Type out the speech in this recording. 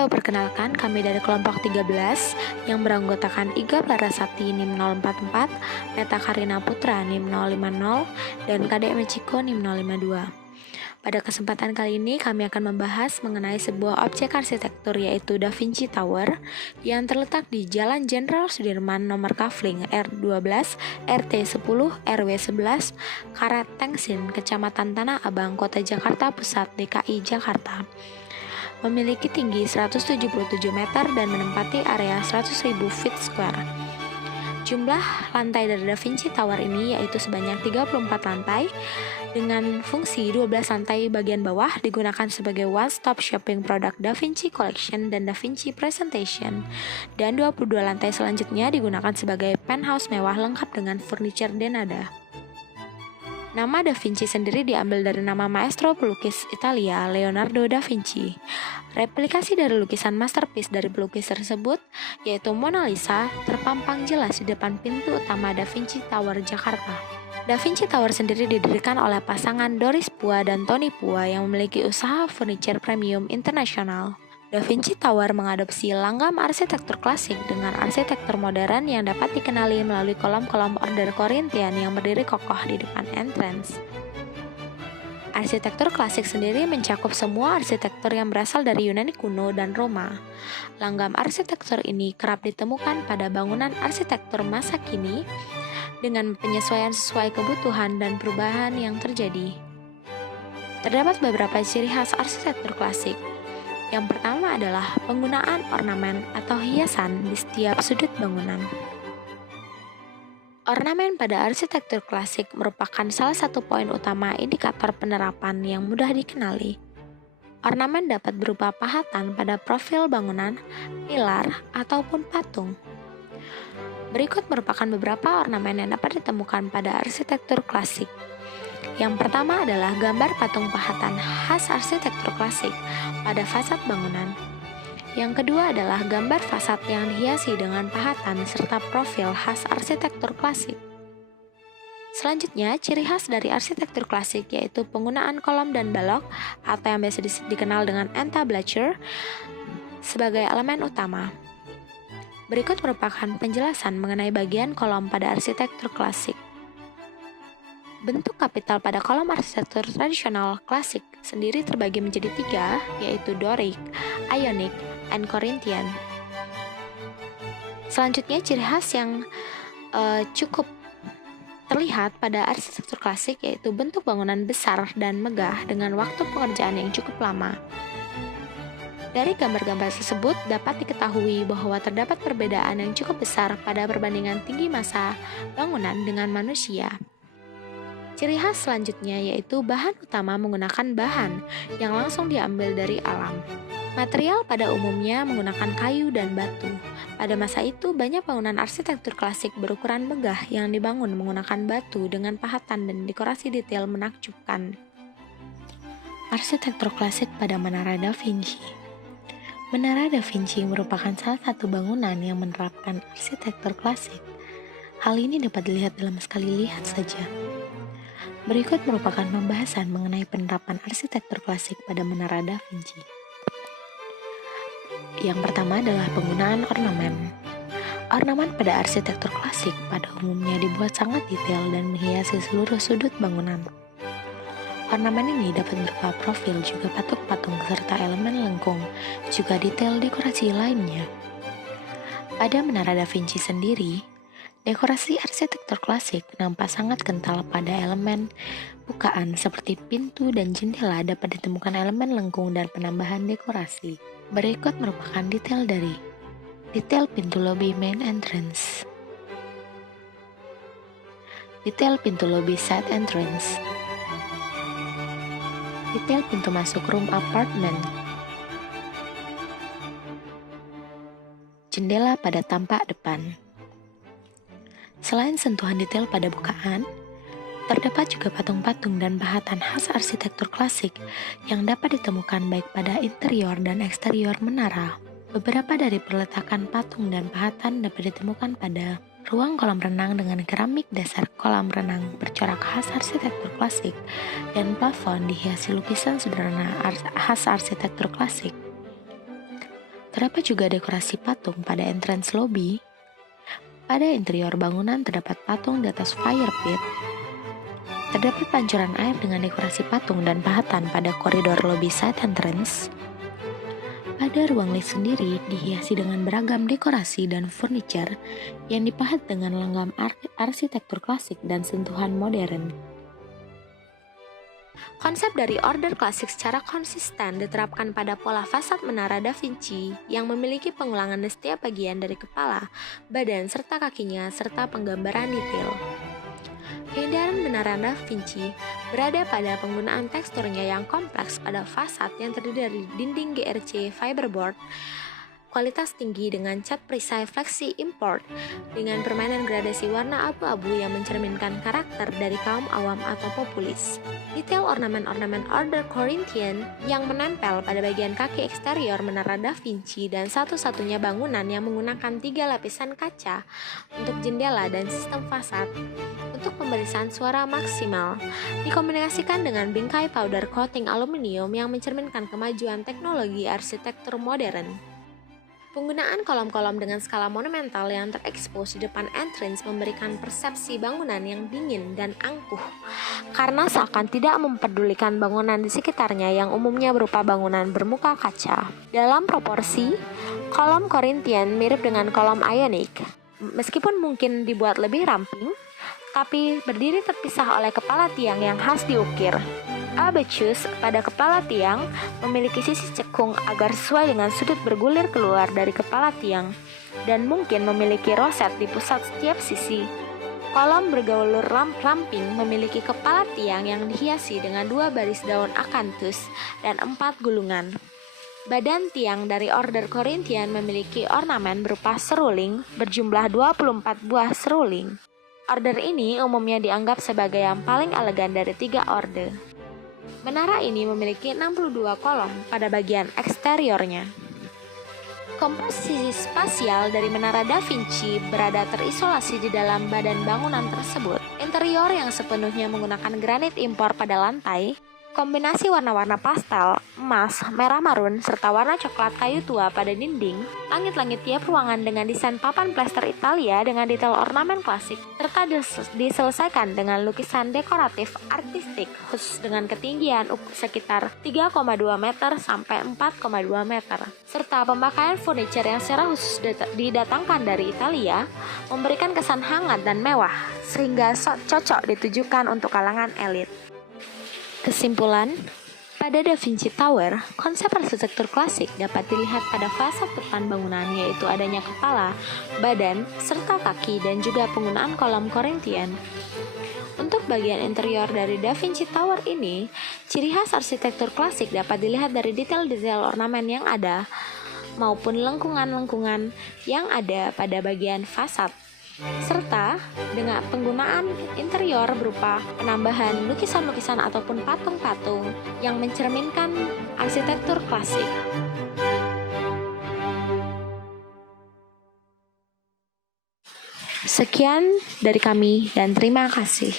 Halo, perkenalkan kami dari kelompok 13 yang beranggotakan Iga Larasati NIM 044, Meta Karina Putra NIM 050, dan KDM Ciko NIM 052. Pada kesempatan kali ini kami akan membahas mengenai sebuah objek arsitektur yaitu Da Vinci Tower yang terletak di Jalan Jenderal Sudirman nomor Kafling R12 RT10 RW11 Karatengsin, Kecamatan Tanah Abang, Kota Jakarta Pusat, DKI Jakarta. Memiliki tinggi 177 meter dan menempati area 100.000 feet square. Jumlah lantai dari Da Vinci Tower ini yaitu sebanyak 34 lantai dengan fungsi 12 lantai bagian bawah digunakan sebagai one-stop shopping produk Da Vinci Collection dan Da Vinci Presentation, dan 22 lantai selanjutnya digunakan sebagai penthouse mewah lengkap dengan furniture denada. Nama Da Vinci sendiri diambil dari nama maestro pelukis Italia Leonardo da Vinci. Replikasi dari lukisan masterpiece dari pelukis tersebut, yaitu Mona Lisa, terpampang jelas di depan pintu utama Da Vinci Tower Jakarta. Da Vinci Tower sendiri didirikan oleh pasangan Doris Pua dan Tony Pua yang memiliki usaha furniture premium internasional. Da Vinci Tower mengadopsi langgam arsitektur klasik dengan arsitektur modern yang dapat dikenali melalui kolom-kolom order Korintian yang berdiri kokoh di depan entrance. Arsitektur klasik sendiri mencakup semua arsitektur yang berasal dari Yunani kuno dan Roma. Langgam arsitektur ini kerap ditemukan pada bangunan arsitektur masa kini dengan penyesuaian sesuai kebutuhan dan perubahan yang terjadi. Terdapat beberapa ciri khas arsitektur klasik. Yang pertama adalah penggunaan ornamen atau hiasan di setiap sudut bangunan. Ornamen pada arsitektur klasik merupakan salah satu poin utama indikator penerapan yang mudah dikenali. Ornamen dapat berupa pahatan pada profil bangunan, pilar, ataupun patung. Berikut merupakan beberapa ornamen yang dapat ditemukan pada arsitektur klasik. Yang pertama adalah gambar patung pahatan khas arsitektur klasik pada fasad bangunan. Yang kedua adalah gambar fasad yang dihiasi dengan pahatan serta profil khas arsitektur klasik. Selanjutnya, ciri khas dari arsitektur klasik yaitu penggunaan kolom dan balok atau yang biasa dikenal dengan entablature sebagai elemen utama. Berikut merupakan penjelasan mengenai bagian kolom pada arsitektur klasik. Bentuk kapital pada kolom arsitektur tradisional klasik sendiri terbagi menjadi 3, yaitu Doric, Ionic, dan Corinthian. Selanjutnya, ciri khas yang cukup terlihat pada arsitektur klasik yaitu bentuk bangunan besar dan megah dengan waktu pengerjaan yang cukup lama. Dari gambar-gambar tersebut dapat diketahui bahwa terdapat perbedaan yang cukup besar pada perbandingan tinggi massa bangunan dengan manusia. Ciri khas selanjutnya yaitu bahan utama menggunakan bahan yang langsung diambil dari alam. Material pada umumnya menggunakan kayu dan batu. Pada masa itu, banyak bangunan arsitektur klasik berukuran megah yang dibangun menggunakan batu dengan pahatan dan dekorasi detail menakjubkan. Arsitektur klasik pada Menara Da Vinci. Menara Da Vinci merupakan salah satu bangunan yang menerapkan arsitektur klasik. Hal ini dapat dilihat dalam sekali lihat saja. Berikut merupakan pembahasan mengenai penerapan arsitektur klasik pada Menara Da Vinci. Yang pertama adalah penggunaan ornamen. Ornamen pada arsitektur klasik pada umumnya dibuat sangat detail dan menghiasi seluruh sudut bangunan. Ornamen ini dapat berupa profil, juga patung-patung, serta elemen lengkung, juga detail dekorasi lainnya. Pada Menara Da Vinci sendiri, dekorasi arsitektur klasik nampak sangat kental pada elemen bukaan seperti pintu dan jendela dapat ditemukan elemen lengkung dan penambahan dekorasi. Berikut merupakan detail dari detail pintu lobi main entrance, detail pintu lobi side entrance, detail pintu masuk room apartemen, jendela pada tampak depan. Selain sentuhan detail pada bukaan, terdapat juga patung-patung dan pahatan khas arsitektur klasik yang dapat ditemukan baik pada interior dan eksterior menara. Beberapa dari perletakan patung dan pahatan dapat ditemukan pada ruang kolam renang dengan keramik dasar kolam renang bercorak khas arsitektur klasik dan plafon dihiasi lukisan sederhana khas arsitektur klasik. Terdapat juga dekorasi patung pada entrance lobby. Pada interior bangunan terdapat patung di atas fire pit. Terdapat pancuran air dengan dekorasi patung dan pahatan pada koridor lobby side entrance. Pada ruang lift sendiri dihiasi dengan beragam dekorasi dan furniture yang dipahat dengan langgam arsitektur klasik dan sentuhan modern. Konsep dari order klasik secara konsisten diterapkan pada pola fasad Menara Da Vinci yang memiliki pengulangan di setiap bagian dari kepala, badan, serta kakinya, serta penggambaran detail. Keindahan Menara Da Vinci berada pada penggunaan teksturnya yang kompleks pada fasad yang terdiri dari dinding GRC fiberboard kualitas tinggi dengan cat perisai flexi import dengan permainan gradasi warna abu-abu yang mencerminkan karakter dari kaum awam atau populis. Detail ornamen-ornamen Order Corinthian yang menempel pada bagian kaki eksterior Menara Da Vinci dan satu-satunya bangunan yang menggunakan 3 lapisan kaca untuk jendela dan sistem fasad untuk pemberian suara maksimal dikombinasikan dengan bingkai powder coating aluminium yang mencerminkan kemajuan teknologi arsitektur modern. Penggunaan kolom-kolom dengan skala monumental yang terekspos di depan entrance memberikan persepsi bangunan yang dingin dan angkuh karena seakan tidak mempedulikan bangunan di sekitarnya yang umumnya berupa bangunan bermuka kaca. Dalam proporsi, kolom Corinthian mirip dengan kolom Ionic. Meskipun mungkin dibuat lebih ramping, tapi berdiri terpisah oleh kepala tiang yang khas diukir. Abetus pada kepala tiang memiliki sisi cekung agar sesuai dengan sudut bergulir keluar dari kepala tiang dan mungkin memiliki roset di pusat setiap sisi. Kolom bergaulur ramping memiliki kepala tiang yang dihiasi dengan 2 baris daun akanthus dan 4 gulungan. Badan tiang dari Order Corinthian memiliki ornamen berupa seruling berjumlah 24 buah seruling. Order ini umumnya dianggap sebagai yang paling elegan dari 3 orde. Menara ini memiliki 62 kolom pada bagian eksteriornya. Komposisi spasial dari Menara Da Vinci berada terisolasi di dalam badan bangunan tersebut. Interior yang sepenuhnya menggunakan granit impor pada lantai, kombinasi warna-warna pastel, emas, merah marun, serta warna coklat kayu tua pada dinding, langit-langit tiap ruangan dengan desain papan plester Italia dengan detail ornamen klasik, serta diselesaikan dengan lukisan dekoratif artistik khusus dengan ketinggian sekitar 3,2 meter sampai 4,2 meter, serta pemakaian furniture yang secara khusus didatangkan dari Italia, memberikan kesan hangat dan mewah, sehingga cocok ditujukan untuk kalangan elit. Kesimpulan, pada Da Vinci Tower, konsep arsitektur klasik dapat dilihat pada fasad depan bangunan yaitu adanya kepala, badan, serta kaki dan juga penggunaan kolom Corinthian. Untuk bagian interior dari Da Vinci Tower ini, ciri khas arsitektur klasik dapat dilihat dari detail-detail ornamen yang ada maupun lengkungan-lengkungan yang ada pada bagian fasad, serta dengan penggunaan interior berupa penambahan lukisan-lukisan ataupun patung-patung yang mencerminkan arsitektur klasik. Sekian dari kami dan terima kasih.